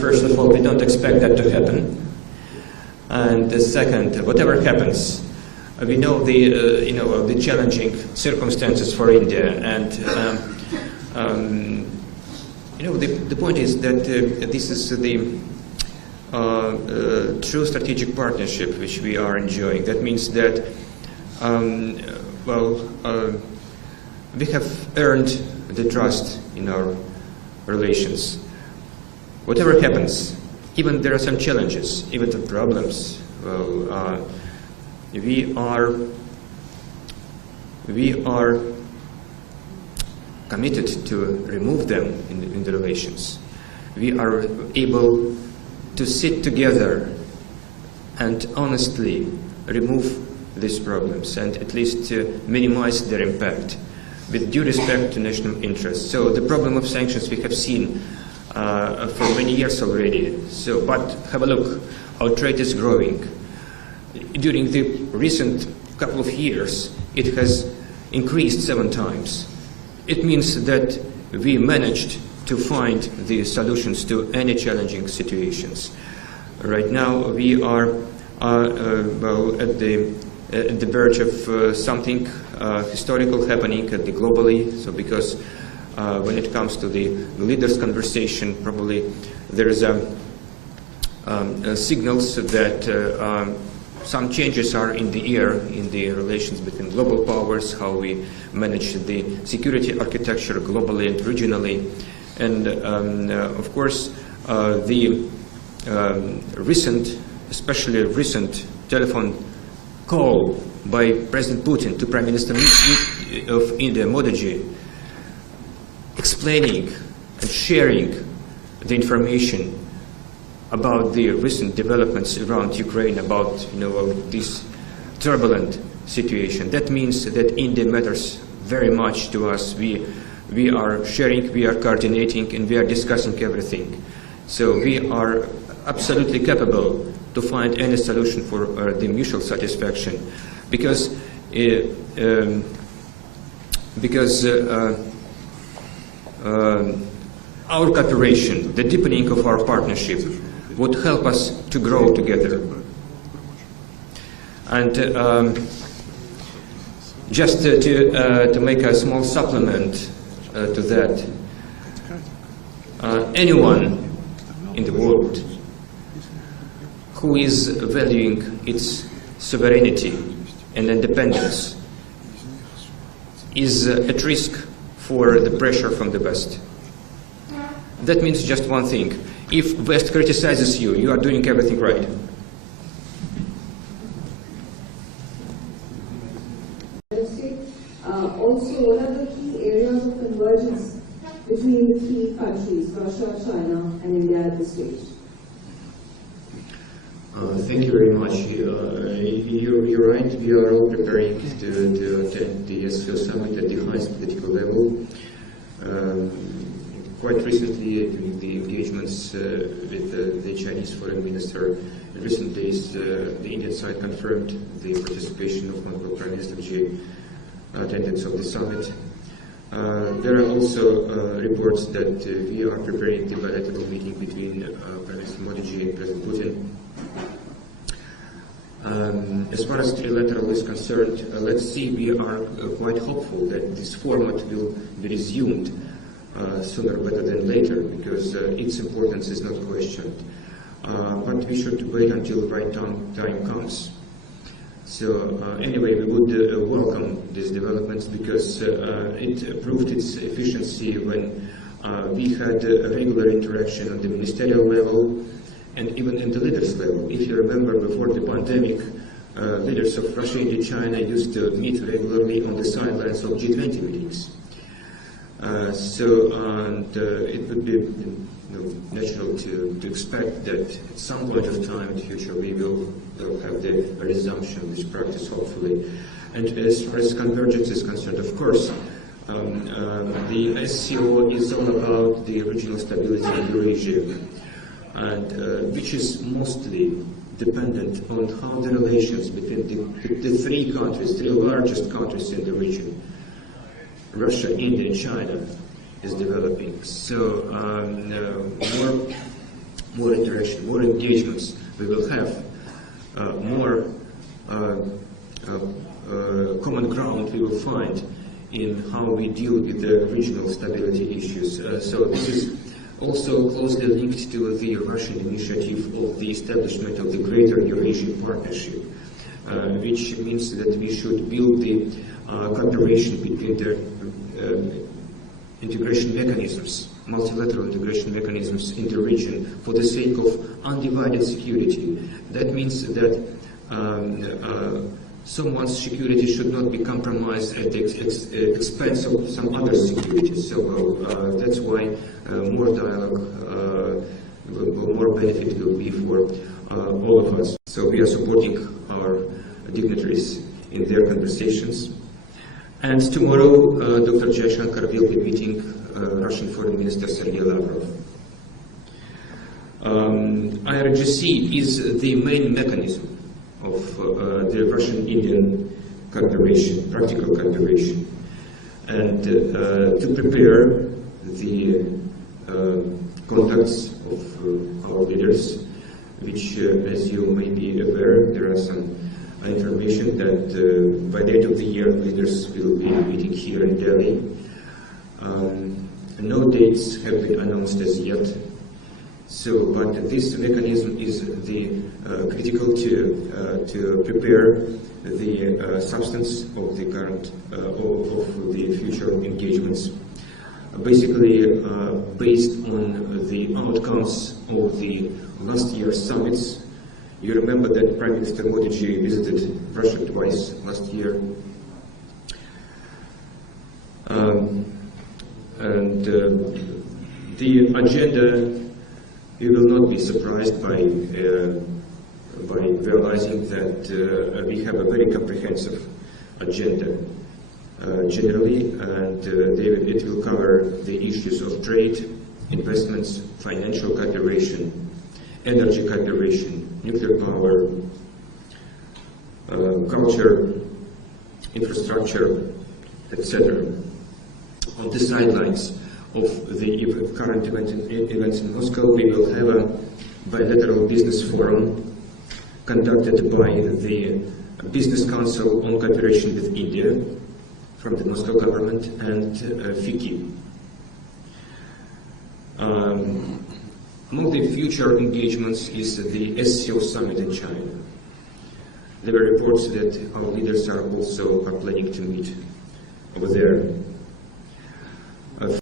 First of all, we don't expect that to happen. And second, whatever happens, we know the challenging circumstances for India, and the point is that this is the true strategic partnership which we are enjoying. That means that we have earned the trust in our relations. Whatever happens, even there are some challenges, even the problems, we are committed to remove them in the relations. We are able to sit together and honestly remove these problems and at least minimize their impact with due respect to national interests. So the problem of sanctions we have seen for many years already. But have a look, our trade is growing. During the recent couple of years, it has increased 7 times. It means that we managed to find the solutions to any challenging situations. Right now, we are at the verge of something historical happening globally. So because when it comes to the leaders' conversation, probably there is signals that some changes are in the air in the relations between global powers, how we manage the security architecture globally and regionally. And of course, the especially recent telephone call by President Putin to Prime Minister of India, Modi, explaining and sharing the information about the recent developments around Ukraine, about this turbulent situation. That means that India matters very much to us. We are sharing, we are coordinating, and we are discussing everything. So we are absolutely capable to find any solution for the mutual satisfaction, because our cooperation, the deepening of our partnership, would help us to grow together. And just to make a small supplement to that, anyone in the world who is valuing its sovereignty and independence is at risk for the pressure from the West. That means just one thing. If West criticizes you, you are doing everything right. Also, what are the key areas of convergence between the three countries, Russia, China, and India at this stage? Thank you very much. You're right. We are all preparing to attend the SFO summit at the highest political level. Quite recently, during the engagements with the Chinese foreign minister, in recent days, the Indian side confirmed the participation of Honorable Prime Minister Xi, attendance of the summit. There are also reports that we are preparing the bilateral meeting between Prime Minister Modi and President Putin. As far as trilateral is concerned, let's see, we are quite hopeful that this format will be resumed sooner rather than later, because its importance is not questioned. But we should wait until the right time comes. So anyway, we would welcome these developments, because it proved its efficiency when we had regular interaction on the ministerial level and even in the leaders level. If you remember, before the pandemic, leaders of Russia, India, China used to meet regularly on the sidelines of G20 meetings. It would be natural to expect that at some point of time in the future we will have the resumption of this practice, hopefully. And as far as convergence is concerned, of course, the SCO is all about the regional stability in Eurasia, and which is mostly dependent on how the relations between the three largest countries in the region, Russia, India, and China, is developing. So more more interaction, more engagements. We will have more common ground we will find in how we deal with the regional stability issues. So this is also closely linked to the Russian initiative of the establishment of the Greater Eurasian Partnership, which means that we should build the cooperation between the integration mechanisms, multilateral integration mechanisms in the region for the sake of undivided security. That means that someone's security should not be compromised at the expense of some other security. So that's why more dialogue, more benefit will be for all of us. So we are supporting our dignitaries in their conversations. And tomorrow, Dr. Jaishankar will be meeting Russian Foreign Minister Sergei Lavrov. IRGC is the main mechanism of the Russian-Indian cooperation, practical cooperation, and to prepare the contacts of our leaders, which, as you may be aware, there are some information that by the end of the year, leaders will be meeting here in Delhi. No dates have been announced as yet. So, but this mechanism is the critical to prepare the substance of the current of the future engagements. Basically, based on the outcomes of the last year's summits. You remember that Prime Minister Modi visited Russia twice last year. The agenda, you will not be surprised by realizing that we have a very comprehensive agenda generally, and it will cover the issues of trade, investments, financial cooperation, energy cooperation, nuclear power, culture, infrastructure, etc. On the sidelines of the current events in Moscow, we will have a bilateral business forum conducted by the Business Council on Cooperation with India from the Moscow government and FICI. Among the future engagements is the SCO summit in China. There were reports that our leaders are planning to meet over there.